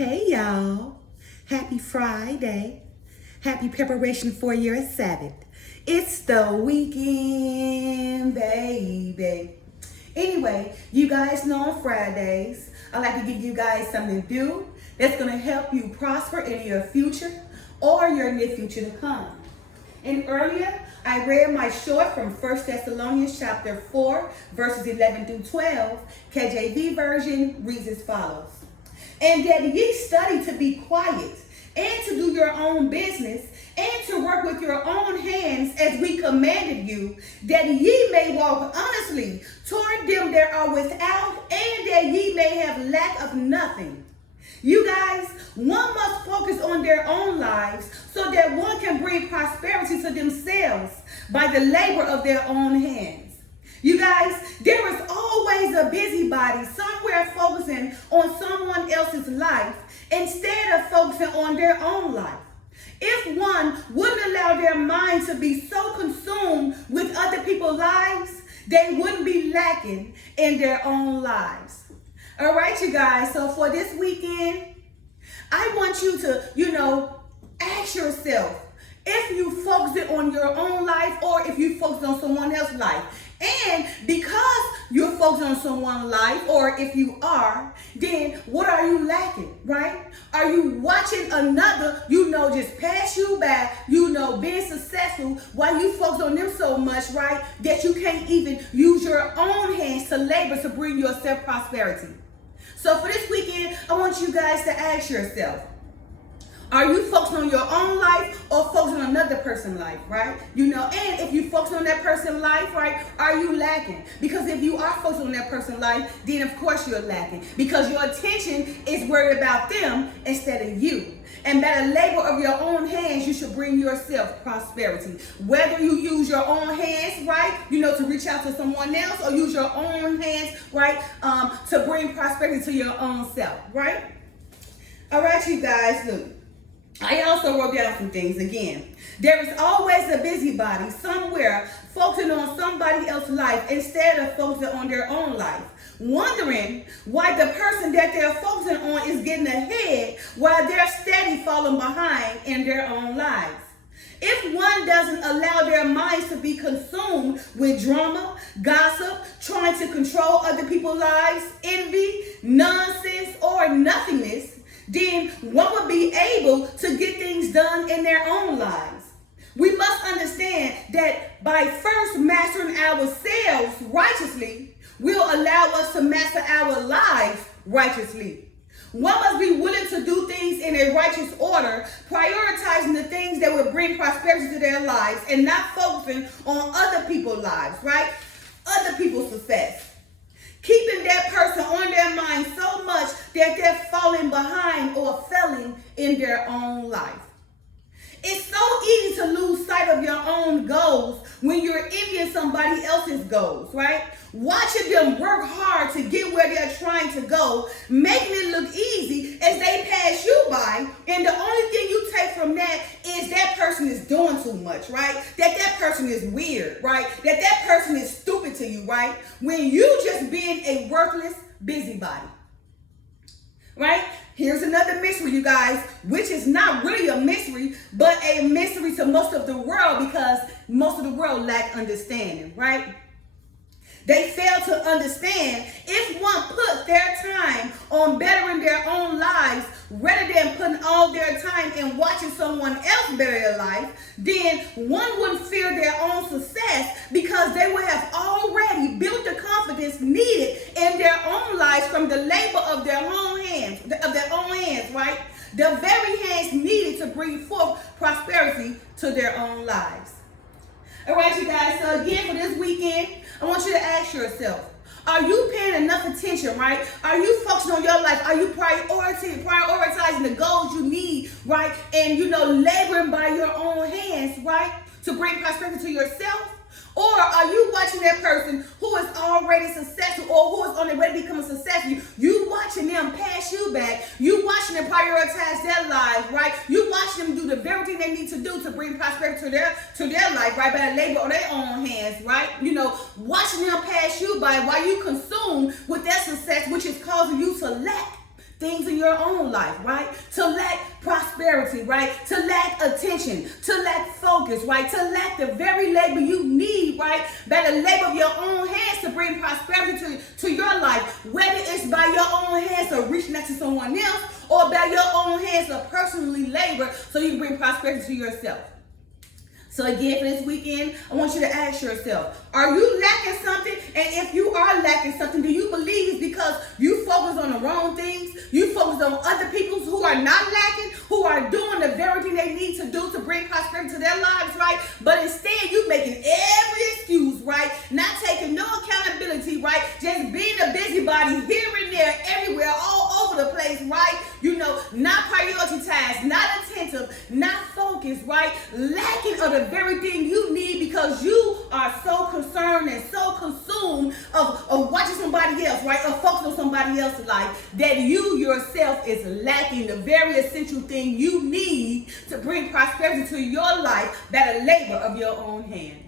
Hey y'all, happy Friday. Happy preparation for your Sabbath. It's the weekend, baby. Anyway, you guys know on Fridays, I like to give you guys something to do that's going to help you prosper in your future or your near future to come. And earlier, I read my short from 1 Thessalonians chapter 4, verses 11 through 12. KJV version reads as follows. And that ye study to be quiet, and to do your own business, and to work with your own hands as we commanded you, that ye may walk honestly toward them that are without, and that ye may have lack of nothing. You guys, one must focus on their own lives so that one can bring prosperity to themselves by the labor of their own hands. You guys, there is always a busybody somewhere focusing on someone else's life instead of focusing on their own life. If one wouldn't allow their mind to be so consumed with other people's lives, they wouldn't be lacking in their own lives. All right, you guys, so for this weekend, I want you to, ask yourself if you focus it on your own life or if you focus on someone else's life. And because you're focused on someone's life, or if you are, then what are you lacking, right? Are you watching another, just pass you by, being successful while you focus on them so much, right, that you can't even use your own hands to labor to bring yourself prosperity? So for this weekend, I want you guys to ask yourself, are you focusing on your own life or focusing on another person's life, right? And if you focus on that person's life, right, are you lacking? Because if you are focused on that person's life, then of course you're lacking because your attention is worried about them instead of you. And by the labor of your own hands, you should bring yourself prosperity. Whether you use your own hands, right, to reach out to someone else, or use your own hands, right, to bring prosperity to your own self, right? All right, you guys, look. I also wrote down some things again. There is always a busybody somewhere focusing on somebody else's life instead of focusing on their own life, wondering why the person that they're focusing on is getting ahead while they're steady falling behind in their own lives. If one doesn't allow their minds to be consumed with drama, gossip, trying to control other people's lives, envy, nonsense, or nothingness, then one will be able to get things done in their own lives. We must understand that by first mastering ourselves righteously, will allow us to master our lives righteously. One must be willing to do things in a righteous order, prioritizing the things that will bring prosperity to their lives and not focusing on other people's lives, right? Other people's success. Keeping that person on their mind so much that they're falling behind or failing in their own life. It's so easy to lose sight of your own goals when you're envying somebody else's goals, right? Watching them work hard to get where they're trying to go, making it look easy as they pass you by, and the only thing you take from that is that person is doing too much, right? That person is weird, right? That person is stupid to you, right? When you just being a worthless busybody. Right? Here's another mystery, you guys, which is not really a mystery, but a mystery to most of the world because most of the world lack understanding, right? They fail to understand if one put their time on bettering their own lives rather than putting all their time in watching someone else better their life, then one wouldn't fear their own success because they would have already built the confidence needed in their own lives from the labor of their own hands, right? The very hands needed to bring forth prosperity to their own lives. All right, you guys, so again, for this weekend, I want you to ask yourself, are you paying enough attention, right? Are you focusing on your life? Are you prioritizing the goals you need, right? And, laboring by your own hands, right? To bring prosperity to yourself? Or are you watching that person who is already successful or who is on their way to become successful? You watching them pass you back. You watching them prioritize their lives, right? You watching them do the very thing they need to do to bring prosperity to their life, right? By the labor on their own hands, right? Watching them pass you by while you consume with their success, which is causing you to lack things in your own life, right? To lack prosperity, right? To lack attention, to lack focus, right? To lack the very labor you need, right? By the labor of your own hands to bring prosperity to your life, whether it's by your own hands or reaching out to someone else, or by your own hands or personally labor so you can bring prosperity to yourself. So again, for this weekend, I want you to ask yourself, are you lacking something? And if you are lacking something, do you believe it's because you focus on the wrong things? You focus on other people who are not lacking, who are doing the very thing they need to do to bring prosperity to their lives, right? But instead, you making every excuse, right? Not taking no accountability, right? Just being a busybody here and there, everywhere, all over the place, right? Not prioritized, not attentive, not focused, right? Lacking of the very thing you need because you are so concerned and so consumed of watching somebody else, right? Or focusing on somebody else's life that you yourself is lacking the very essential thing you need to bring prosperity to your life by the labor of your own hands.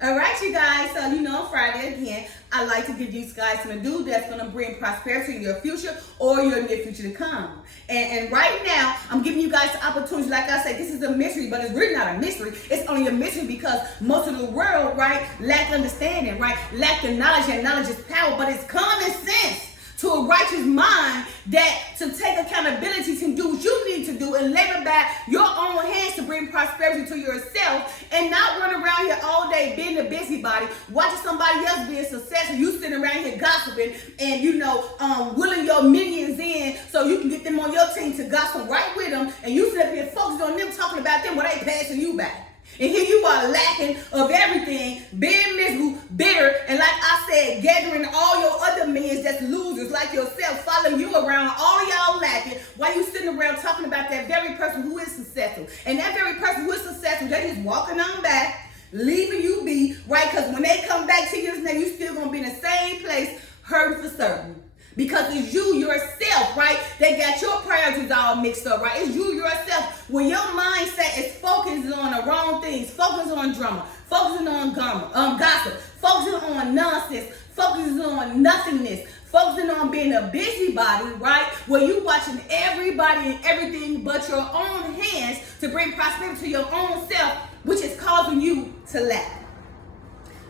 All right, you guys, so Friday again, I like to give you guys some to-do that's going to bring prosperity in your future or your near future to come. And right now, I'm giving you guys the opportunity. Like I said, this is a mystery, but it's really not a mystery. It's only a mystery because most of the world, right, lack understanding, right, lack the knowledge, and knowledge is power, but it's common sense to a righteous mind that to take accountability to do what you need to do and labor by your own hands to bring prosperity to yourself and not run around here all day being a busybody, watching somebody else being successful, you sitting around here gossiping and, willing your minions in so you can get them on your team to gossip right with them, and you sit up here focused on them, talking about them, what they passing you back. And here you are lacking of everything, being miserable, bitter, and like I said, gathering all your other minions that's losers like yourself, following you around, all of y'all lacking, while you sitting around talking about that very person who is successful. And that very person who is successful, they just walking on back, leaving you be, right? Because when they come back 10 years now, you still going to be in the same place, hurting for certain. Because it's you yourself, right? They got your priorities all mixed up, right? It's you yourself. When your mindset is focusing on the wrong things, focusing on drama, focusing on gossip, focusing on nonsense, focusing on nothingness, focusing on being a busybody, right? Where you watching everybody and everything but your own hands to bring prosperity to your own self, which is causing you to lack.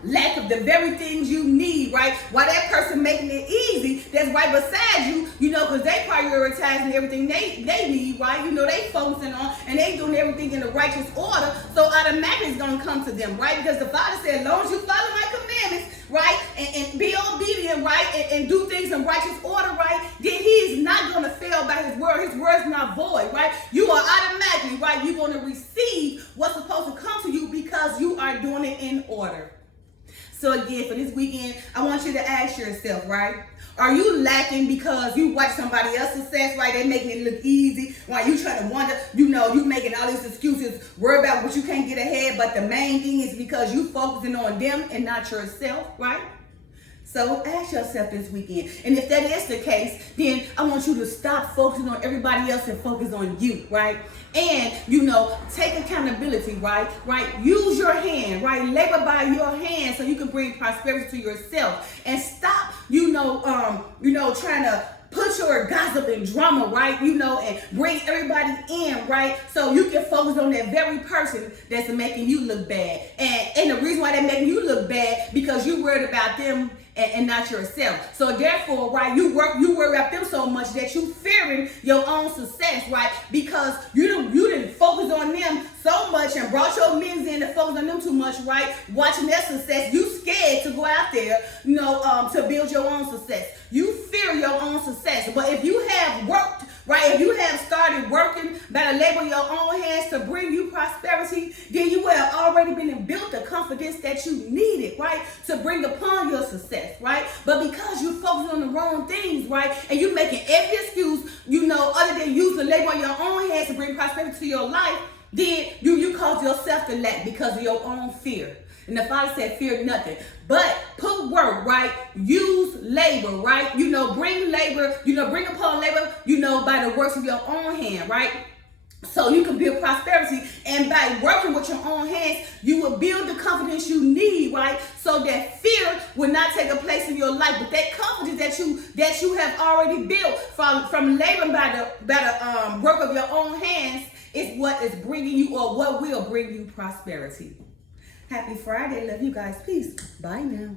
Lack of the very things you need, right? While that person making it easy, that's right beside you, because they prioritizing everything they need, right? They focusing on and they doing everything in the righteous order, so automatically it's going to come to them, right? Because the Father said, as long as you follow my commandments, right, and be obedient, right, and do things in righteous order, right, then he is not going to fail by his word. His word's not void, right? You are automatically, right, you're going to receive what's supposed to come to you because you are doing it in order. So again, for this weekend, I want you to ask yourself, right? Are you lacking because you watch somebody else's success, right? They making it look easy. While you trying to wonder, you making all these excuses, worry about what you can't get ahead. But the main thing is because you focusing on them and not yourself, right? So ask yourself this weekend. And if that is the case, then I want you to stop focusing on everybody else and focus on you, right? And, take accountability, right? Use your hand, right? Labor by your hand so you can bring prosperity to yourself. And stop, trying to put your gossip and drama, right? And bring everybody in, right? So you can focus on that very person that's making you look bad. And the reason why they're making you look bad, because you worried about them and not yourself. So therefore, right, you worry about them so much that you fearing your own success, right? Because you didn't focus on them so much and brought your men in to focus on them too much, right? Watching their success, you scared to go out there, to build your own success. You fear your own success. But if you have worked, right, if you have started working by the labor of your own hands to bring you prosperity, then you will have already been and built the confidence that you needed, right, to bring upon your success, right? But because you focus on the wrong things, right, and you making every excuse, other than use the labor of your own hands to bring prosperity to your life, then you cause yourself to lack because of your own fear. And the Father said, fear nothing, but put work, right? Use labor, right? Bring labor, bring upon labor, by the works of your own hand, right? So you can build prosperity, and by working with your own hands, you will build the confidence you need, right? So that fear will not take a place in your life, but that confidence that you have already built from laboring by the work of your own hands is what is bringing you, or what will bring you prosperity. Happy Friday, love you guys, peace, bye now.